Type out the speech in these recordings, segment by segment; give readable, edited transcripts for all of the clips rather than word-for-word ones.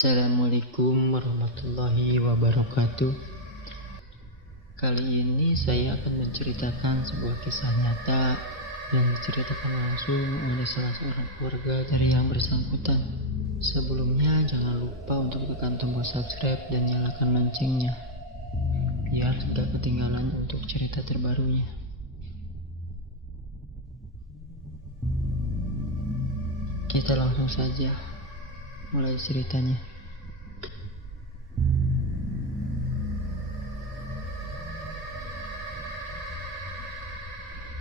Assalamualaikum warahmatullahi wabarakatuh. Kali ini saya akan menceritakan sebuah kisah nyata yang diceritakan langsung oleh salah seorang keluarga dari yang bersangkutan. Sebelumnya jangan lupa untuk tekan tombol subscribe dan nyalakan loncengnya biar tidak ketinggalan untuk cerita terbarunya. Kita langsung saja mulai ceritanya.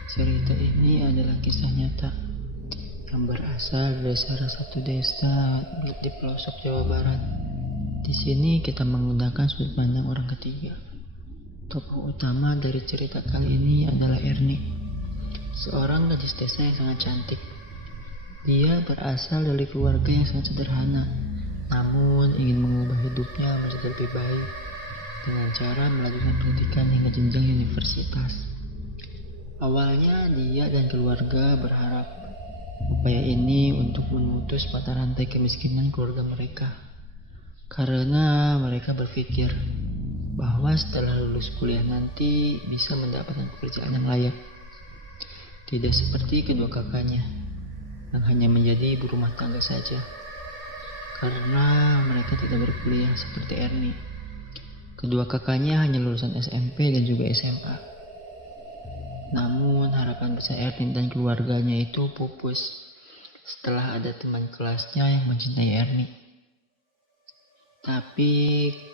Cerita ini adalah kisah nyata yang berasal dari salah satu desa di pelosok Jawa Barat. Di sini kita menggunakan sudut pandang orang ketiga. Tokoh utama dari cerita kali ini adalah Erni, seorang gadis desa yang sangat cantik. Dia berasal dari keluarga yang sangat sederhana, namun ingin mengubah hidupnya menjadi lebih baik dengan cara melanjutkan pendidikan hingga jenjang universitas. Awalnya dia dan keluarga berharap upaya ini untuk memutus mata rantai kemiskinan keluarga mereka, karena mereka berpikir bahwa setelah lulus kuliah nanti bisa mendapatkan pekerjaan yang layak. Tidak seperti kedua kakaknya yang hanya menjadi ibu rumah tangga saja, karena mereka tidak berkuliah seperti Erni. Kedua kakaknya hanya lulusan SMP dan juga SMA. Namun harapan besar Erni dan keluarganya itu pupus setelah ada teman kelasnya yang mencintai Erni. Tapi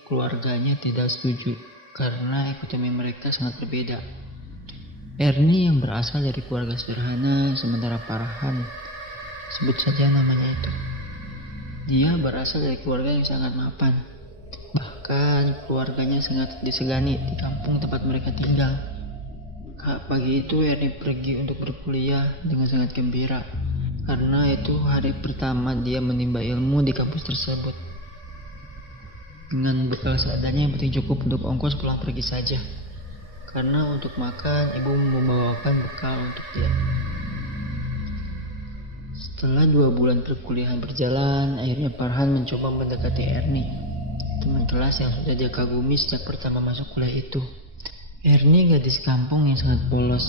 keluarganya tidak setuju karena ekonomi mereka sangat berbeda. Erni yang berasal dari keluarga sederhana, sementara Farhan, sebut saja namanya itu, dia berasal dari keluarga yang sangat mapan. Bahkan keluarganya sangat disegani di kampung tempat mereka tinggal. Pagi itu Erni pergi untuk berkuliah dengan sangat gembira, karena itu hari pertama dia menimba ilmu di kampus tersebut. Dengan bekal seadanya yang penting cukup untuk ongkos pulang pergi saja, karena untuk makan ibu membawakan bekal untuk dia. Setelah 2 bulan perkuliahan berjalan, akhirnya Farhan mencoba mendekati Erni, teman kelas yang sudah dia kagumi sejak pertama masuk kuliah itu. Erni gadis kampung yang sangat polos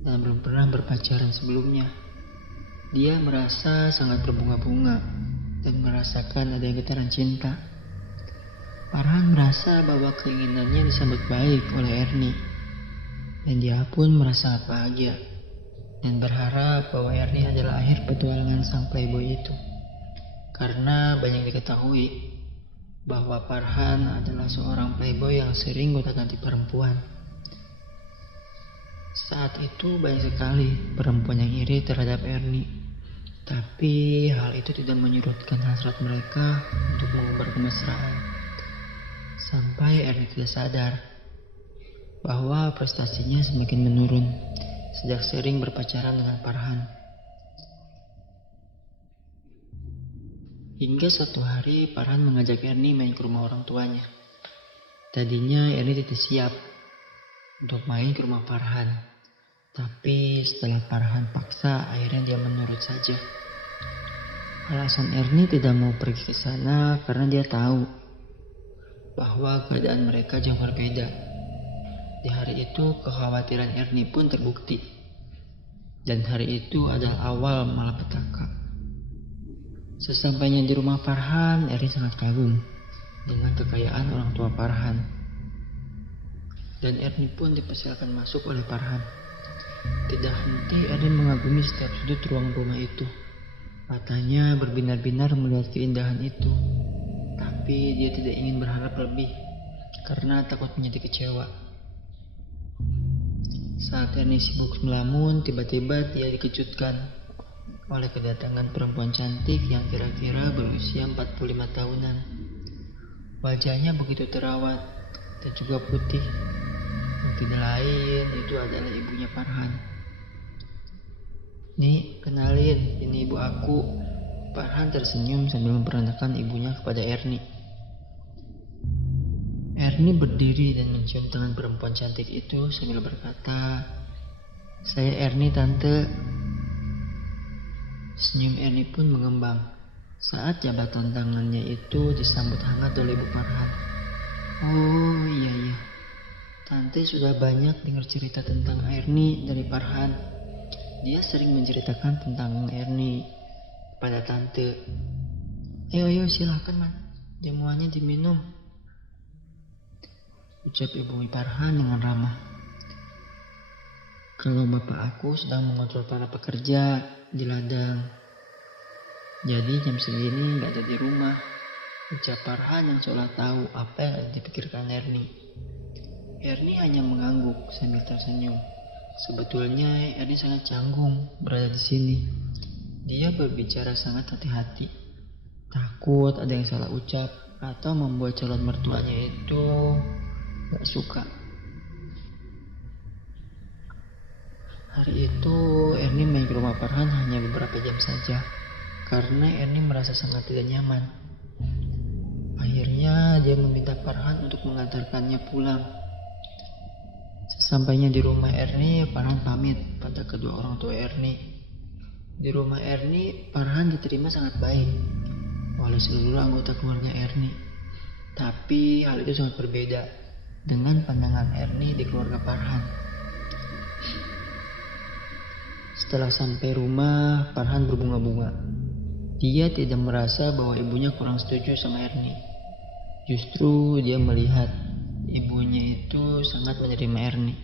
dan belum pernah berpacaran sebelumnya. Dia merasa sangat berbunga-bunga dan merasakan ada getaran cinta. Farhan merasa bahwa keinginannya disambut baik oleh Erni, dan dia pun merasa sangat bahagia dan berharap bahwa Erni adalah akhir petualangan sang playboy itu, karena banyak diketahui bahwa Farhan adalah seorang playboy yang sering gonta-ganti perempuan. Saat itu banyak sekali perempuan yang iri terhadap Erni, tapi hal itu tidak menyurutkan hasrat mereka untuk mengumbar kemesraan. Sampai Erni tidak sadar bahwa prestasinya semakin menurun sejak sering berpacaran dengan Farhan. Hingga suatu hari Farhan mengajak Erni main ke rumah orang tuanya. Tadinya Erni tidak siap untuk main ke rumah Farhan, tapi setelah Farhan paksa, akhirnya dia menurut saja. Alasan Erni tidak mau pergi ke sana karena dia tahu bahwa keadaan mereka jauh berbeda. Di hari itu kekhawatiran Erni pun terbukti, dan hari itu adalah awal malapetaka. Sesampainya di rumah Farhan, Erni sangat kagum dengan kekayaan orang tua Farhan, dan Erni pun dipersilakan masuk oleh Farhan. Tidak henti Erni mengagumi setiap sudut ruang rumah itu. Matanya berbinar-binar melihat keindahan itu, tapi dia tidak ingin berharap lebih karena takut menjadi kecewa. Saat Erni sibuk melamun, tiba-tiba dia dikejutkan oleh kedatangan perempuan cantik yang kira-kira berusia 45 tahunan. Wajahnya begitu terawat dan juga putih, yang tidak lain itu adalah ibunya Farhan. "Nih, kenalin, ini ibu aku." Farhan tersenyum sambil memperkenalkan ibunya kepada Erni. Erni berdiri dan mencium tangan perempuan cantik itu sambil berkata, "Saya Erni, tante." Senyum Erni pun mengembang saat jabatan tangannya itu disambut hangat oleh Ibu Farhan. Oh iya, Tante sudah banyak dengar cerita tentang Erni dari Farhan. Dia sering menceritakan tentang Erni pada Tante. Ayo silahkan man, jamuannya diminum, ucap Ibu Farhan dengan ramah. Kalau bapak aku sedang mengontrol para pekerja di ladang, jadi jam segini gak ada di rumah, ucap Farhan yang seolah tahu apa yang ada dipikirkan Erni. Erni hanya mengangguk sambil tersenyum. Sebetulnya Erni sangat canggung berada di sini. Dia berbicara sangat hati-hati, takut ada yang salah ucap atau membuat calon mertuanya itu gak suka. Hari itu Erni main ke rumah Farhan hanya beberapa jam saja, karena Erni merasa sangat tidak nyaman. Akhirnya dia meminta Farhan untuk mengantarkannya pulang. Sesampainya di rumah Erni, Farhan pamit pada kedua orang tua Erni. Di rumah Erni, Farhan diterima sangat baik oleh seluruh anggota keluarga Erni. Tapi hal itu sangat berbeda dengan pandangan Erni di keluarga Farhan. Setelah sampai rumah, Farhan berbunga-bunga. Dia tidak merasa bahwa ibunya kurang setuju sama Erni. Justru dia melihat ibunya itu sangat menerima Erni.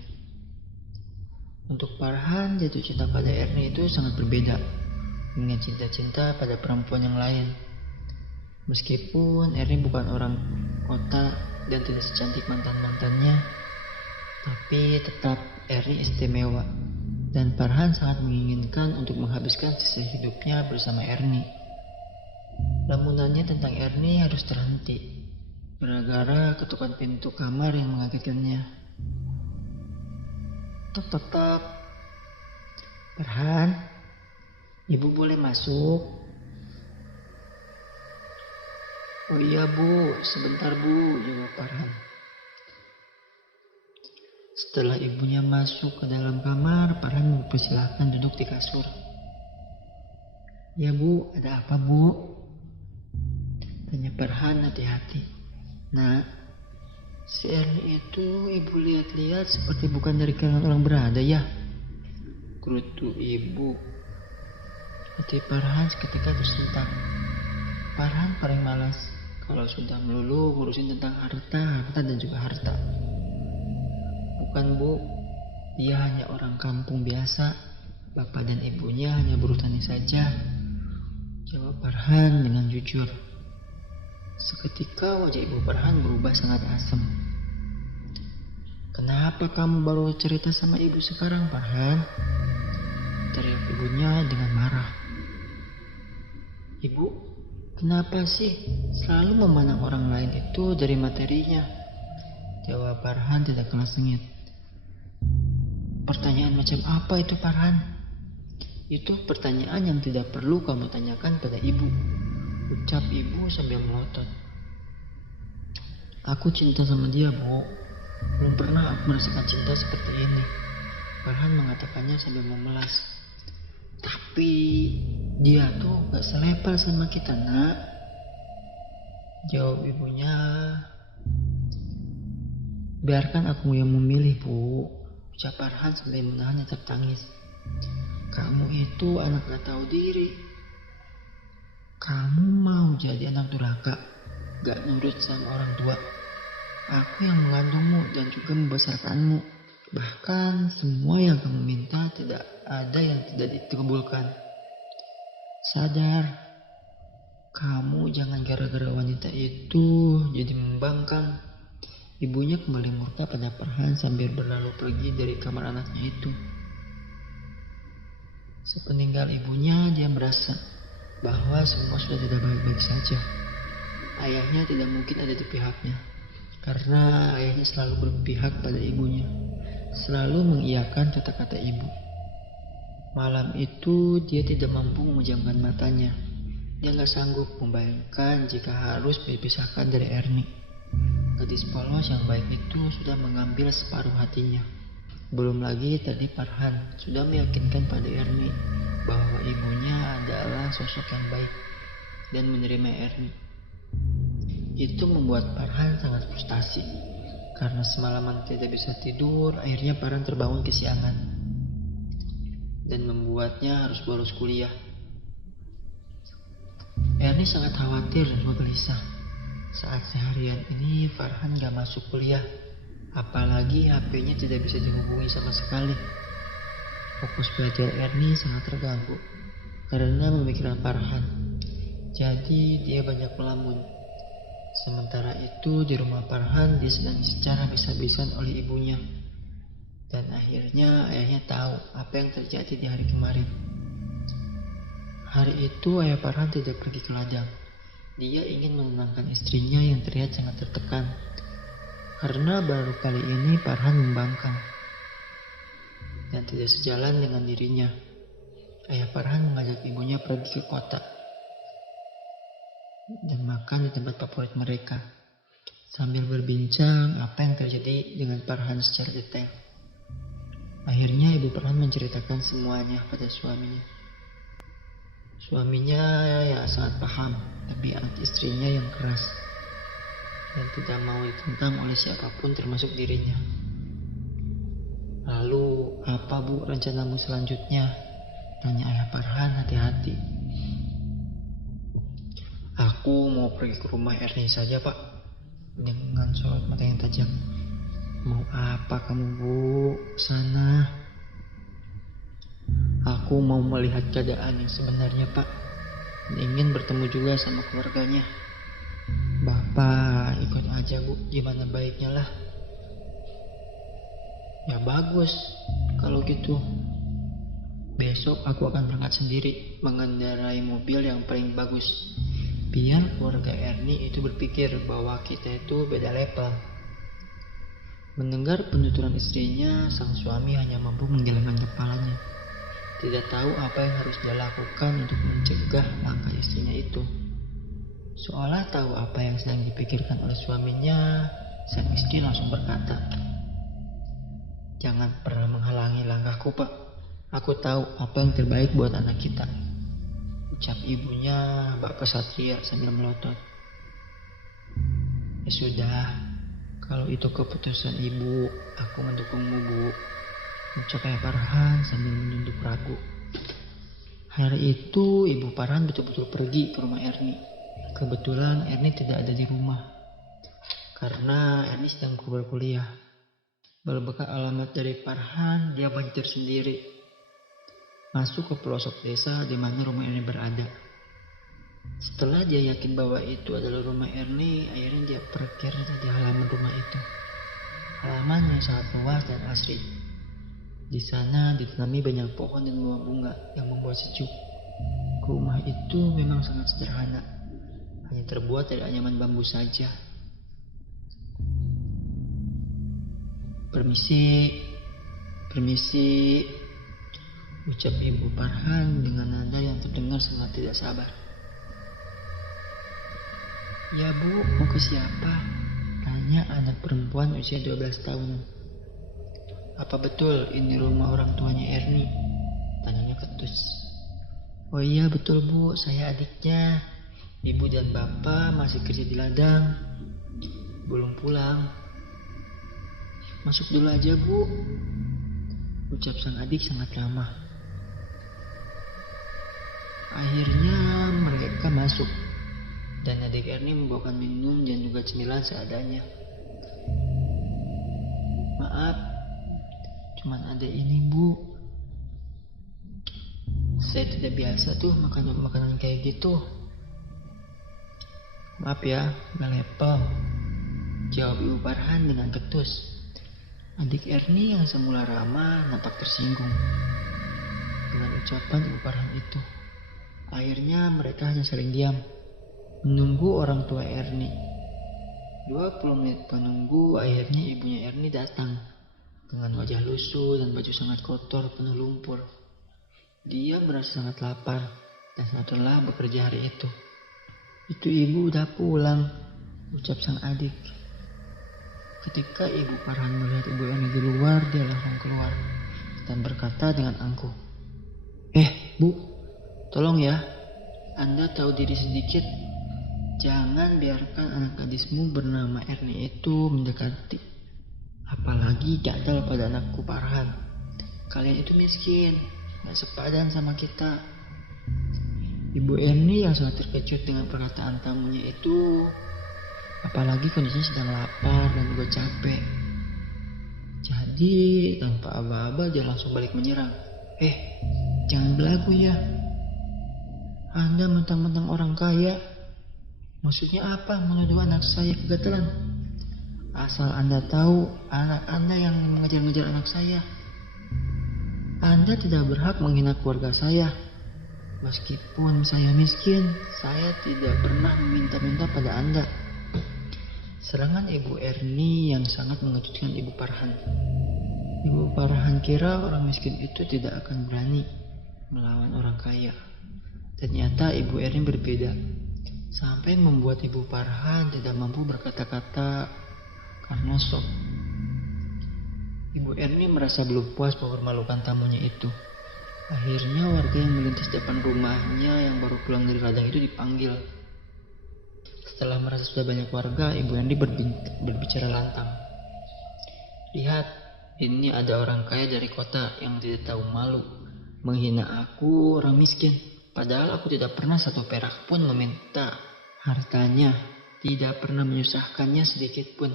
Untuk Farhan, jatuh cinta pada Erni itu sangat berbeda dengan cinta-cinta pada perempuan yang lain. Meskipun Erni bukan orang kota dan tidak secantik mantan-mantannya, tapi tetap Erni istimewa. Dan Farhan sangat menginginkan untuk menghabiskan sisa hidupnya bersama Erni. Lamunannya tentang Erni harus terhenti gara-gara ketukan pintu kamar yang mengagetkannya. Tok. Farhan, ibu boleh masuk? Oh iya bu, sebentar bu, jawab Farhan. Setelah ibunya masuk ke dalam kamar, Farhan mempersilahkan duduk di kasur. Ya bu, ada apa bu? Tanya Farhan hati-hati. Nah, si Erni itu ibu lihat-lihat seperti bukan dari kalangan orang berada ya? Gerutu ibu. Hati Farhan seketika tersentak. Farhan paling malas kalau sudah melulu ngurusin tentang harta dan juga harta. Bukan bu, dia hanya orang kampung biasa. Bapak dan ibunya hanya buruh tani saja, jawab Farhan dengan jujur. Seketika wajah ibu Farhan berubah sangat asam. Kenapa kamu baru cerita sama ibu sekarang Farhan? Teriak ibunya dengan marah. Ibu, kenapa sih selalu memandang orang lain itu dari materinya? Jawab Farhan tidak kena sengit. Pertanyaan macam apa itu Farhan? Itu pertanyaan yang tidak perlu kamu tanyakan pada ibu, ucap ibu sambil melotot. Aku cinta sama dia bu. Belum pernah aku merasakan cinta seperti ini, Farhan mengatakannya sambil memelas. Tapi dia tuh gak selevel sama kita nak, jawab ibunya. Biarkan aku yang memilih bu, ucap Farhan sambil menahan isak tangis. Kamu itu anak gak tahu diri. Kamu mau jadi anak durhaka, gak nurut sama orang tua. Aku yang mengandungmu dan juga membesarkanmu. Bahkan semua yang kamu minta tidak ada yang tidak dikabulkan. Sadar, kamu jangan gara-gara wanita itu jadi membangkang. Ibunya kembali murka pada Farhan sambil berlalu pergi dari kamar anaknya itu. Sepeninggal ibunya, dia merasa bahwa semua sudah tidak baik-baik saja. Ayahnya tidak mungkin ada di pihaknya, karena ayahnya selalu berpihak pada ibunya, selalu mengiyakan kata-kata ibu. Malam itu dia tidak mampu memejamkan matanya. Dia gak sanggup membayangkan jika harus dipisahkan dari Erni. Gadis polos yang baik itu sudah mengambil separuh hatinya. Belum lagi tadi Farhan sudah meyakinkan pada Erni bahwa ibunya adalah sosok yang baik. dan menerima Erni. Itu membuat Farhan sangat frustasi. Karena semalaman tidak bisa tidur, akhirnya Farhan terbangun kesiangan dan membuatnya harus bolos kuliah. Erni sangat khawatir dan gelisah. Saat seharian ini Farhan gak masuk kuliah, apalagi HP-nya tidak bisa dihubungi sama sekali. Fokus belajar Erni sangat terganggu karena memikirkan Farhan. Jadi dia banyak melamun. Sementara itu di rumah Farhan disedani secara habis-habisan oleh ibunya. Dan akhirnya ayahnya tahu apa yang terjadi di hari kemarin. Hari itu ayah Farhan tidak pergi ke ladang. Dia ingin menenangkan istrinya yang terlihat sangat tertekan. Karena baru kali ini Farhan membangkang dan tidak sejalan dengan dirinya. Ayah Farhan mengajak ibunya pergi ke kota dan makan di tempat favorit mereka, sambil berbincang apa yang terjadi dengan Farhan secara detail. Akhirnya ibu Farhan menceritakan semuanya pada suaminya. Suaminya ya sangat paham tabiat istrinya yang keras dan tidak mau ditentang oleh siapapun termasuk dirinya. Lalu apa bu rencanamu selanjutnya? Tanya ayah Farhan hati-hati. Aku mau pergi ke rumah Erni saja pak, dengan sorot mata yang tajam. Mau apa kamu bu sana? Aku mau melihat keadaan yang sebenarnya pak, ingin bertemu juga sama keluarganya. Bapak ikut aja bu, gimana baiknya lah. Ya bagus, kalau gitu. Besok aku akan berangkat sendiri, mengendarai mobil yang paling bagus. Biar keluarga Erni itu berpikir bahwa kita itu beda level. Mendengar penuturan istrinya, sang suami hanya mampu menggelengkan kepalanya. Tidak tahu apa yang harus dia lakukan untuk mencegah langkah istrinya itu. Seolah tahu apa yang sedang dipikirkan oleh suaminya, sang istri langsung berkata, "Jangan pernah menghalangi langkahku, Pak. Aku tahu apa yang terbaik buat anak kita," ucap ibunya Bapak Satria sambil melotot. "Ya sudah, kalau itu keputusan ibu, aku mendukungmu, Bu," ucap ayah Farhan sambil menunduk ragu. Hari itu ibu Farhan betul-betul pergi ke rumah Erni. Kebetulan Erni tidak ada di rumah karena Erni sedang berkuliah. Berbekal alamat dari Farhan, dia mencari sendiri masuk ke pelosok desa di mana rumah Erni berada. Setelah dia yakin bahwa itu adalah rumah Erni, akhirnya dia parkir di halaman rumah itu. Halaman yang sangat luas dan asri. Di sana ditanami banyak pohon dan bunga-bunga yang membuat sejuk. Rumah itu memang sangat sederhana, hanya terbuat dari anyaman bambu saja. Permisi, permisi, ucap ibu Farhan dengan nada yang terdengar sangat tidak sabar. "Ya bu, mau ke siapa?" tanya anak perempuan usia 12 tahun. "Apa betul ini rumah orang tuanya Erni?" tanyanya ketus. "Oh iya betul bu, saya adiknya. Ibu dan bapak masih kerja di ladang, belum pulang." "Masuk dulu aja bu," ucap sang adik sangat ramah. Akhirnya mereka masuk dan adik Erni membawakan minum dan juga cemilan seadanya. "Maaf, cuman ada ini bu. Saya tidak biasa tuh makan makanan kayak gitu." "Maaf ya, gak level," jawab ibu Farhan dengan ketus. Adik Erni yang semula ramah nampak tersinggung dengan ucapan ibu Farhan itu. Akhirnya mereka hanya saling diam, menunggu orang tua Erni. 20 menit menunggu, akhirnya ibunya Erni datang dengan wajah lusuh dan baju sangat kotor penuh lumpur. Dia merasa sangat lapar dan sangat lelah bekerja hari itu. "Itu ibu udah pulang," ucap sang adik. Ketika ibu Farhan melihat ibu Erni di luar, dia langsung keluar dan berkata dengan angkuh, "Bu, tolong ya, Anda tahu diri sedikit. Jangan biarkan anak gadismu bernama Erni itu mendekati. Apalagi gatal pada anakku Farhan. Kalian itu miskin, gak sepadan sama kita. Ibu Erni yang sangat terkejut dengan perkataan tamunya itu. Apalagi kondisinya sedang lapar dan juga capek. Jadi tanpa aba-aba dia langsung balik menyerang. Jangan belagu ya. Anda mentang-mentang orang kaya. Maksudnya apa menuduh anak saya kegatelan? Asal Anda tahu, anak Anda yang mengejar-ngejar anak saya. Anda tidak berhak menghina keluarga saya. Meskipun saya miskin, saya tidak pernah meminta-minta pada Anda. Serangan Ibu Erni yang sangat mengejutkan Ibu Farhan. Ibu Farhan kira orang miskin itu tidak akan berani melawan orang kaya. Ternyata Ibu Erni berbeda. Sampai membuat Ibu Farhan tidak mampu berkata-kata karena shock. Ibu Erni merasa belum puas mempermalukan tamunya itu. Akhirnya warga yang melintas depan rumahnya yang baru pulang dari ladang itu dipanggil. Setelah merasa sudah banyak warga, Ibu Erni berbicara lantang. Lihat, ini ada orang kaya dari kota yang tidak tahu malu menghina aku, orang miskin. Padahal aku tidak pernah satu perak pun meminta hartanya, tidak pernah menyusahkannya sedikit pun.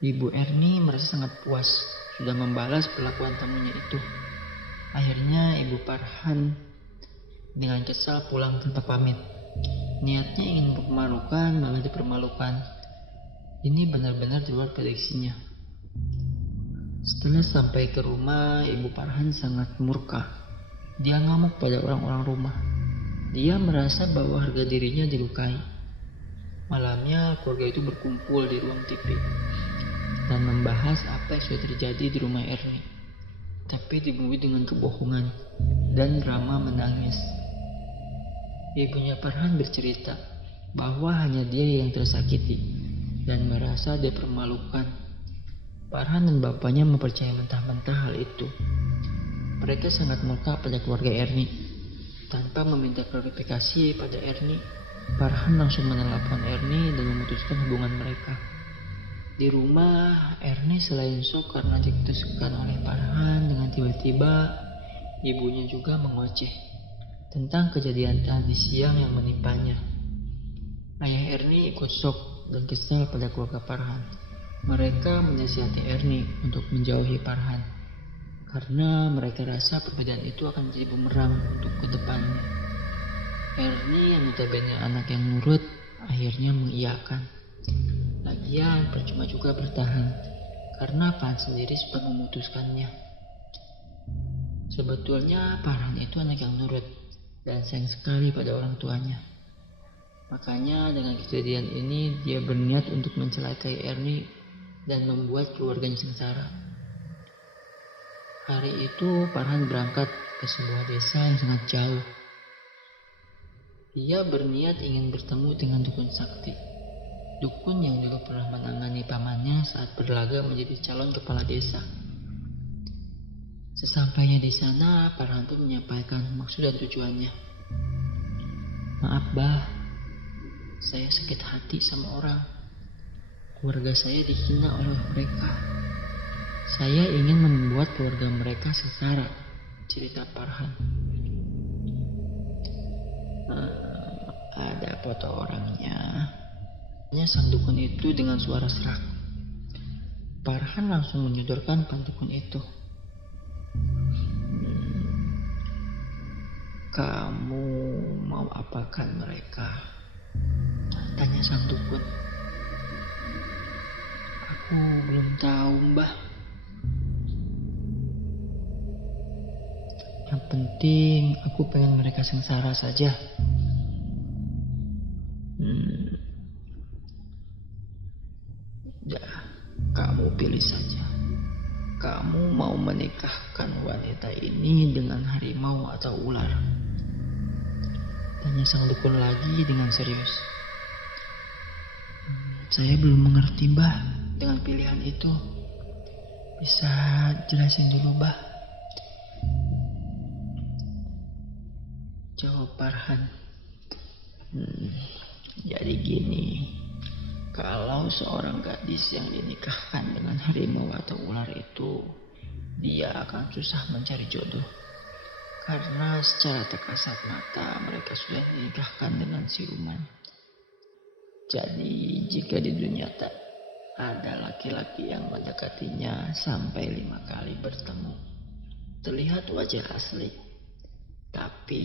Ibu Erni merasa sangat puas sudah membalas perlakuan tamunya itu. Akhirnya Ibu Farhan dengan kesal pulang tanpa pamit. Niatnya ingin mempermalukan, malah dipermalukan. Ini benar-benar di luar prediksinya. Setelah sampai ke rumah, Ibu Farhan sangat murka. Dia ngamuk pada orang-orang rumah. Dia merasa bahwa harga dirinya dilukai. Malamnya keluarga itu berkumpul di ruang TV dan membahas apa yang sudah terjadi di rumah Erni. Tapi dibumbui dengan kebohongan dan drama menangis. Ibunya Farhan bercerita bahwa hanya dia yang tersakiti dan merasa dipermalukan. Farhan dan bapaknya mempercayai mentah-mentah hal itu. Mereka sangat murka pada keluarga Erni. Tanpa meminta klarifikasi pada Erni, Farhan langsung menelepon Erni dan memutuskan hubungan mereka. Di rumah, Erni selain shock karena diputuskan oleh Farhan, dengan tiba-tiba ibunya juga mengoceh tentang kejadian tadi siang yang menimpanya. Ayah Erni ikut shock dan kesal pada keluarga Farhan. Mereka menasihati Erni untuk menjauhi Farhan karena mereka rasa perbedaan itu akan menjadi bumerang untuk ke depannya. Erni yang notabene anak yang nurut akhirnya mengiyakan. Lagian percuma juga bertahan karena Farhan sendiri sudah memutuskannya. Sebetulnya Farhan itu anak yang nurut dan sayang sekali pada orang tuanya. Makanya dengan kejadian ini dia berniat untuk mencelakai Erni dan membuat keluarganya sengsara. Hari itu Farhan berangkat ke sebuah desa yang sangat jauh. Dia berniat ingin bertemu dengan dukun sakti. Dukun yang dulu pernah menangani pamannya saat berlaga menjadi calon kepala desa. Sesampainya di sana, Farhan pun menyampaikan maksud dan tujuannya. Maaf bah, saya sakit hati sama orang. Keluarga saya dihina oleh mereka. Saya ingin membuat keluarga mereka sengsara, cerita Farhan. Ada foto orangnya. Sang dukun itu dengan suara serak. Farhan langsung menyodorkan dukun itu. Kamu mau apakan mereka? Tanya sang dukun. Aku belum tahu, Mbah. Yang penting aku pengen mereka sengsara saja. Ya, kamu pilih saja. Kamu mau menikahkan wanita ini dengan harimau atau ular? Tanya sang dukun lagi dengan serius. Saya belum mengerti, Mbah, dengan pilihan itu. Bisa jelasin dulu, Mbah? Jawab Farhan. Hmm, jadi gini, kalau seorang gadis yang dinikahkan dengan harimau atau ular itu, dia akan susah mencari jodoh. Karena secara tak kasat mata mereka sudah dinikahkan dengan siluman. Jadi jika di dunia tak ada laki-laki yang mendekatinya sampai 5 kali bertemu, terlihat wajah asli. Tapi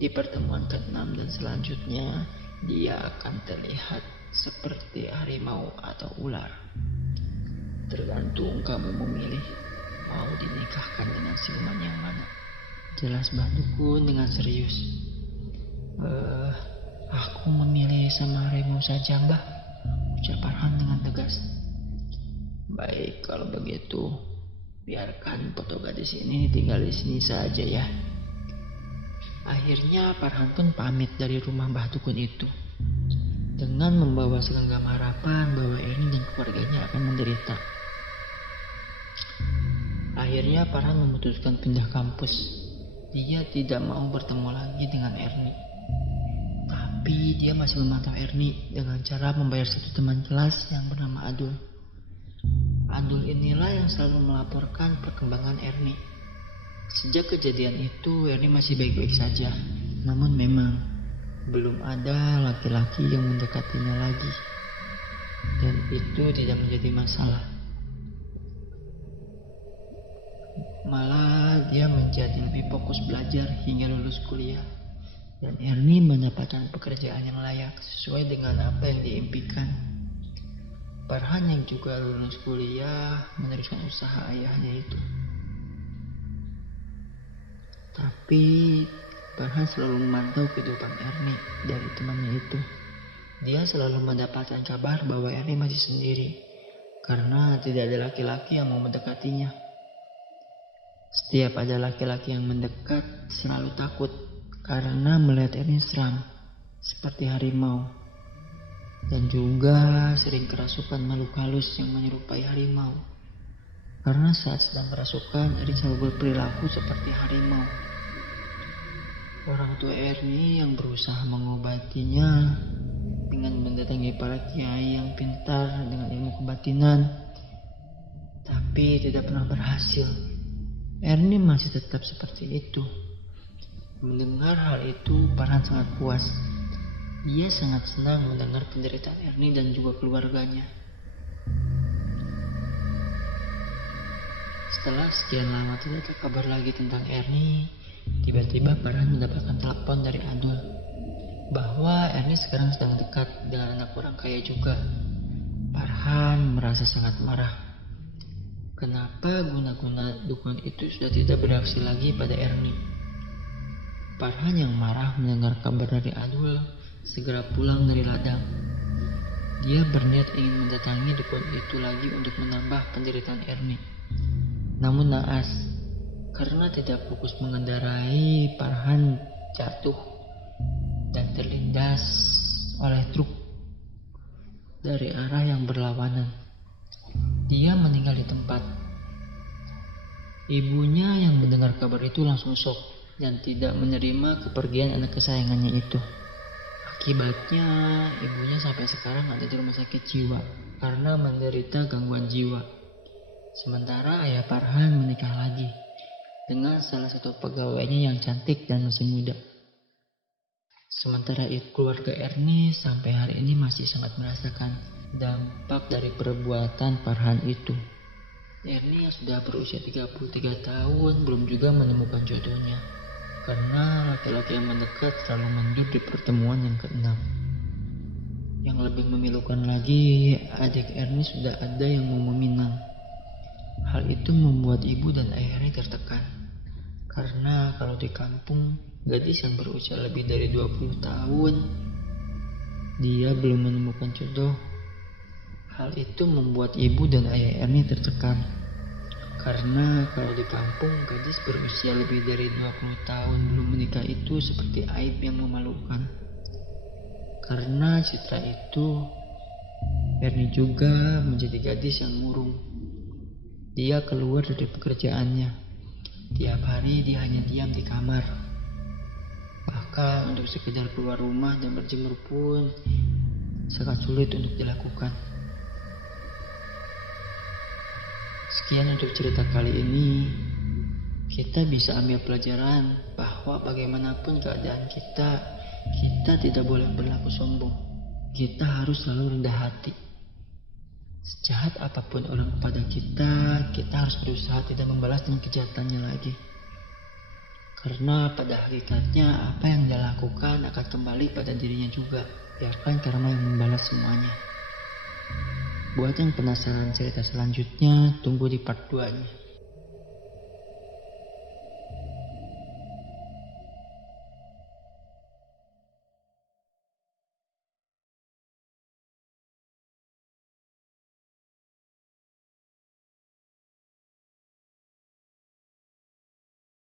di pertemuan ke-6 dan selanjutnya, dia akan terlihat seperti harimau atau ular. Tergantung kamu memilih mau dinikahkan dengan siluman yang mana. Jelas Mbah Dukun dengan serius. Aku memilih sama harimau saja Mbah, ucap Farhan dengan tegas. Baik kalau begitu, biarkan foto gadis ini tinggal di sini saja ya. Akhirnya Farhan pun pamit dari rumah Mbah Dukun itu dengan membawa segenggam harapan bahwa Erni dan keluarganya akan menderita. Akhirnya Farhan memutuskan pindah kampus. Dia tidak mau bertemu lagi dengan Erni. Tapi dia masih memantau Erni dengan cara membayar satu teman kelas yang bernama Adul. Adul inilah yang selalu melaporkan perkembangan Erni. Sejak kejadian itu, Erni masih baik-baik saja. Namun memang belum ada laki-laki yang mendekatinya lagi. Dan itu tidak menjadi masalah. Malah dia menjadi lebih fokus belajar hingga lulus kuliah. Dan Erni mendapatkan pekerjaan yang layak sesuai dengan apa yang diimpikan. Farhan yang juga lulus kuliah meneruskan usaha ayahnya itu. Tapi Farhan selalu memantau kehidupan Erni dari temannya itu. Dia selalu mendapatkan kabar bahwa Erni masih sendiri karena tidak ada laki-laki yang mau mendekatinya. Setiap ada laki-laki yang mendekat, selalu takut karena melihat Erni seram seperti harimau. Dan juga sering kerasukan makhluk halus yang menyerupai harimau. Karena saat sedang kerasukan, Erni selalu berperilaku seperti harimau. Orang tua Erni yang berusaha mengobatinya dengan mendatangi para kiai yang pintar dengan ilmu kebatinan, tapi tidak pernah berhasil. Erni masih tetap seperti itu. Mendengar hal itu, Farhan sangat puas. Dia sangat senang mendengar penderitaan Erni dan juga keluarganya. Setelah sekian lama tidak ada kabar lagi tentang Erni, tiba-tiba Farhan mendapatkan telepon dari Adul bahwa Erni sekarang sedang dekat dengan anak orang kaya juga. Farhan merasa sangat marah. Kenapa guna-guna dukun itu sudah tidak bereaksi lagi pada Erni? Farhan yang marah mendengar kabar dari Adul segera pulang dari ladang. Dia berniat ingin mendatangi dukun itu lagi untuk menambah penderitaan Erni. Namun naas, karena tidak fokus mengendarai, Farhan jatuh dan terlindas oleh truk dari arah yang berlawanan. Dia meninggal di tempat. Ibunya yang mendengar kabar itu langsung shock dan tidak menerima kepergian anak kesayangannya itu. Akibatnya ibunya sampai sekarang ada di rumah sakit jiwa karena menderita gangguan jiwa. Sementara ayah Farhan menikah lagi dengan salah satu pegawainya yang cantik dan masih muda. Sementara itu keluarga Erni sampai hari ini masih sangat merasakan dampak dari perbuatan Farhan itu. Erni yang sudah berusia 33 tahun belum juga menemukan jodohnya karena laki-laki yang mendekat selalu mundur di pertemuan yang ke-6. Yang lebih memilukan lagi, adik Erni sudah ada yang mau meminang. Hal itu membuat ibu dan ayah Erni tertekan karena kalau di kampung gadis yang berusia lebih dari 20 tahun dia belum menemukan jodoh. Hal itu membuat ibu dan ayah Erni tertekan karena kalau di kampung gadis berusia lebih dari 20 tahun belum menikah itu seperti aib yang memalukan. Karena citra itu, Erni juga menjadi gadis yang murung. Dia keluar dari pekerjaannya. Tiap hari dia hanya diam di kamar. Bahkan untuk sekedar keluar rumah dan berjemur pun sangat sulit untuk dilakukan. Sekian untuk cerita kali ini. Kita bisa ambil pelajaran bahwa bagaimanapun keadaan kita tidak boleh berlaku sombong. Kita harus selalu rendah hati. Sejahat apapun orang kepada kita harus berusaha tidak membalas dengan kejahatannya lagi. Karena pada hakikatnya apa yang dia lakukan akan kembali pada dirinya juga. Biarkan karma yang membalas semuanya. Buat yang penasaran cerita selanjutnya, tunggu di part 2-nya.